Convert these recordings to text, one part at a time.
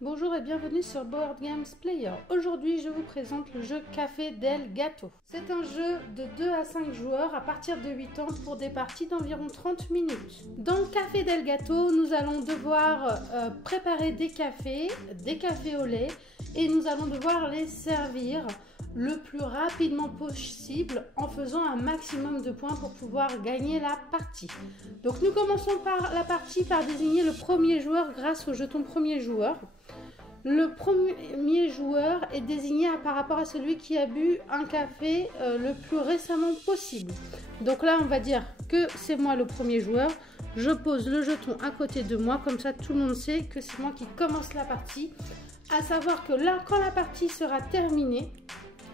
Bonjour et bienvenue sur Board Games Player. Aujourd'hui, je vous présente le jeu Café del Gato. C'est un jeu de 2 à 5 joueurs à partir de 8 ans pour des parties d'environ 30 minutes. Dans Café del Gato, nous allons devoir préparer des cafés au lait et nous allons devoir les servir le plus rapidement possible en faisant un maximum de points pour pouvoir gagner la partie. Donc nous commençons par la partie par désigner le premier joueur grâce au jeton premier joueur. Le premier joueur est désigné par rapport à celui qui a bu un café le plus récemment possible. Donc là on va dire que c'est moi le premier joueur. Je pose le jeton à côté de moi, comme ça tout le monde sait que c'est moi qui commence la partie. À savoir que là, quand la partie sera terminée,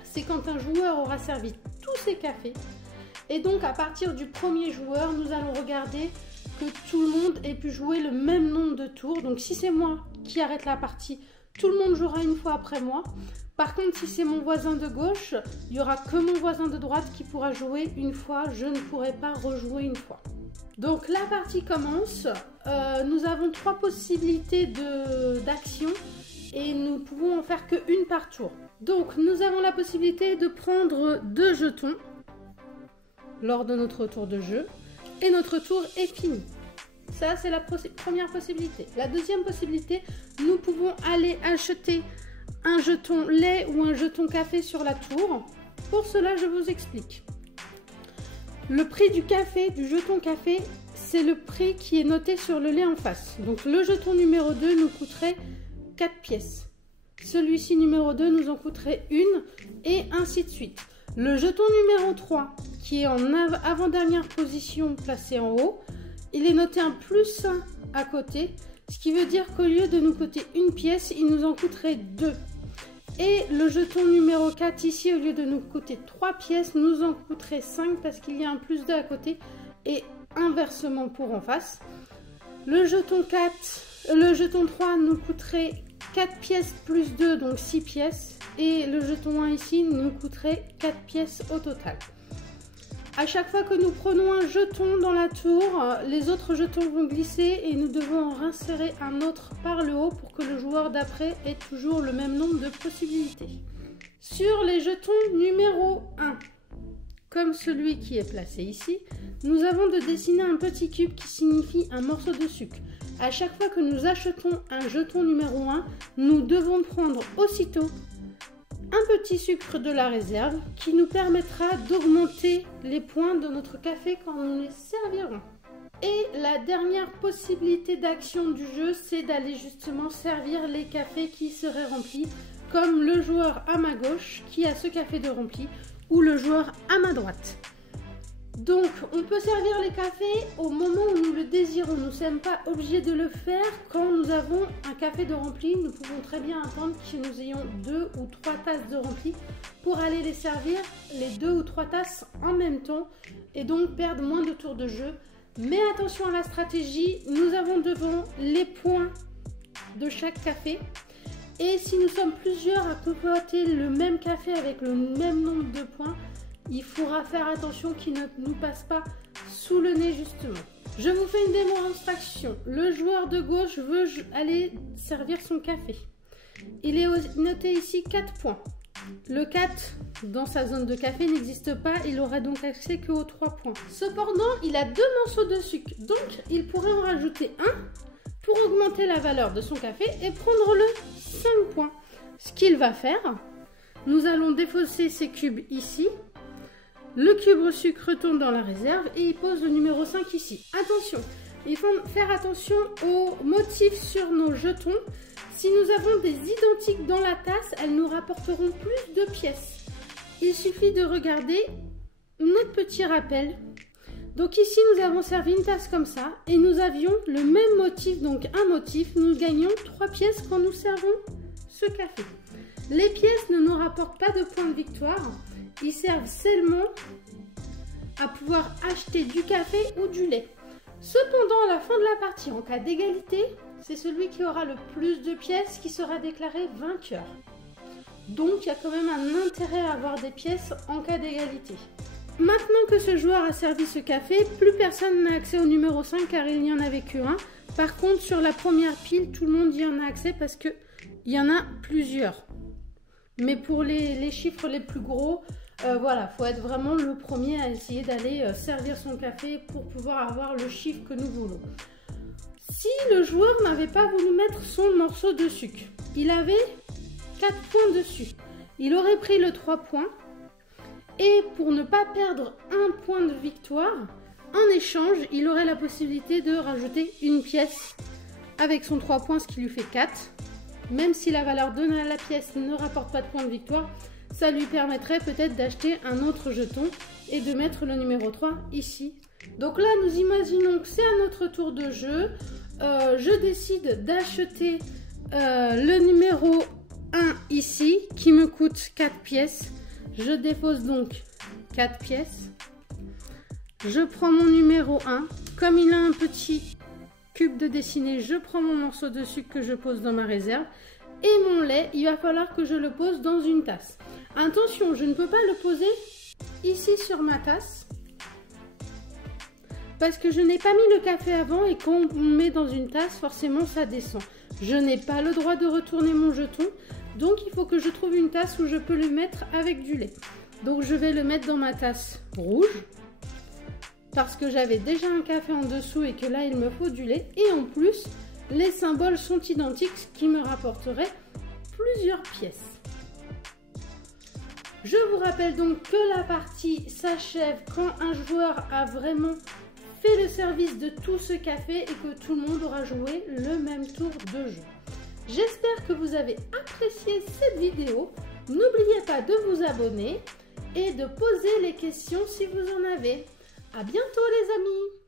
c'est quand un joueur aura servi tous ses cafés. Et donc à partir du premier joueur, nous allons regarder que tout le monde ait pu jouer le même nombre de tours. Donc si c'est moi qui arrête la partie, tout le monde jouera une fois après moi. Par contre, si c'est mon voisin de gauche, il n'y aura que mon voisin de droite qui pourra jouer une fois. Je ne pourrai pas rejouer une fois. Donc la partie commence. Nous avons 3 possibilités d'action et nous pouvons en faire qu'une par tour. Donc nous avons la possibilité de prendre 2 jetons lors de notre tour de jeu et notre tour est fini. Ça c'est la première possibilité. La deuxième possibilité, nous pouvons aller acheter un jeton lait ou un jeton café sur la tour. Pour cela, je vous explique. Le prix du café, du jeton café, c'est le prix qui est noté sur le lait en face. Donc le jeton numéro 2 nous coûterait 4 pièces. Celui-ci numéro 2 nous en coûterait 1 et ainsi de suite. Le jeton numéro 3 qui est en avant-dernière position placé en haut, il est noté un +1 à côté, ce qui veut dire qu'au lieu de nous coûter 1 pièce, il nous en coûterait 2. Et le jeton numéro 4 ici, au lieu de nous coûter 3 pièces, nous en coûterait 5 parce qu'il y a un +2 à côté et inversement pour en face. Le jeton 3 nous coûterait 4 pièces plus 2, donc 6 pièces. Et le jeton 1 ici nous coûterait 4 pièces au total. À chaque fois que nous prenons un jeton dans la tour, les autres jetons vont glisser et nous devons en réinsérer un autre par le haut pour que le joueur d'après ait toujours le même nombre de possibilités. Sur les jetons numéro 1, comme celui qui est placé ici, nous avons de dessiner un petit cube qui signifie un morceau de sucre. À chaque fois que nous achetons un jeton numéro 1, nous devons prendre aussitôt un petit sucre de la réserve qui nous permettra d'augmenter les points de notre café quand nous les servirons. Et la dernière possibilité d'action du jeu, c'est d'aller justement servir les cafés qui seraient remplis, comme le joueur à ma gauche qui a ce café de rempli ou le joueur à ma droite. Donc, on peut servir les cafés au moment où nous le désirons. Nous ne sommes pas obligés de le faire quand nous avons un café de rempli. Nous pouvons très bien attendre que nous ayons 2 ou 3 tasses de rempli pour aller les servir, les 2 ou 3 tasses en même temps et donc perdre moins de tours de jeu. Mais attention à la stratégie, nous avons devant les points de chaque café. Et si nous sommes plusieurs à compléter le même café avec le même nombre de points, il faudra faire attention qu'il ne nous passe pas sous le nez justement. Je vous fais une démonstration. Le joueur de gauche veut aller servir son café. Il est noté ici 4 points. Le 4 dans sa zone de café n'existe pas, il aura donc accès qu'aux 3 points. Cependant, il a 2 morceaux de sucre, donc il pourrait en rajouter un pour augmenter la valeur de son café et prendre le 5 points. Ce qu'il va faire, nous allons défausser ces cubes ici. Le cube au sucre retourne dans la réserve et il pose le numéro 5 ici. Attention, il faut faire attention aux motifs sur nos jetons. Si nous avons des identiques dans la tasse, elles nous rapporteront plus de pièces. Il suffit de regarder notre petit rappel. Donc ici, nous avons servi une tasse comme ça et nous avions le même motif, donc un motif. Nous gagnons 3 pièces quand nous servons ce café. Les pièces ne nous rapportent pas de points de victoire. Ils servent seulement à pouvoir acheter du café ou du lait. Cependant, à la fin de la partie, en cas d'égalité, c'est celui qui aura le plus de pièces qui sera déclaré vainqueur. Donc, il y a quand même un intérêt à avoir des pièces en cas d'égalité. Maintenant que ce joueur a servi ce café, plus personne n'a accès au numéro 5 car il n'y en avait qu'un. Par contre, sur la première pile, tout le monde y en a accès parce qu'il y en a plusieurs. Mais pour les chiffres les plus gros, voilà, il faut être vraiment le premier à essayer d'aller servir son café pour pouvoir avoir le chiffre que nous voulons. Si le joueur n'avait pas voulu mettre son morceau de sucre, il avait 4 points dessus. Il aurait pris le 3 points et pour ne pas perdre un point de victoire, en échange, il aurait la possibilité de rajouter une pièce avec son 3 points, ce qui lui fait 4. Même si la valeur de la pièce ne rapporte pas de points de victoire, ça lui permettrait peut-être d'acheter un autre jeton et de mettre le numéro 3 ici. Donc là, nous imaginons que c'est à notre tour de jeu. Je décide d'acheter le numéro 1 ici, qui me coûte 4 pièces. Je dépose donc 4 pièces. Je prends mon numéro 1. Comme il a un petit cube de dessiné, je prends mon morceau de sucre que je pose dans ma réserve. Et mon lait, il va falloir que je le pose dans une tasse. Attention, je ne peux pas le poser ici sur ma tasse. Parce que je n'ai pas mis le café avant et quand on met dans une tasse, forcément ça descend. Je n'ai pas le droit de retourner mon jeton. Donc il faut que je trouve une tasse où je peux le mettre avec du lait. Donc je vais le mettre dans ma tasse rouge. Parce que j'avais déjà un café en dessous et que là il me faut du lait. Et en plus, les symboles sont identiques, ce qui me rapporterait plusieurs pièces. Je vous rappelle donc que la partie s'achève quand un joueur a vraiment fait le service de tout ce café et que tout le monde aura joué le même tour de jeu. J'espère que vous avez apprécié cette vidéo. N'oubliez pas de vous abonner et de poser les questions si vous en avez. À bientôt les amis!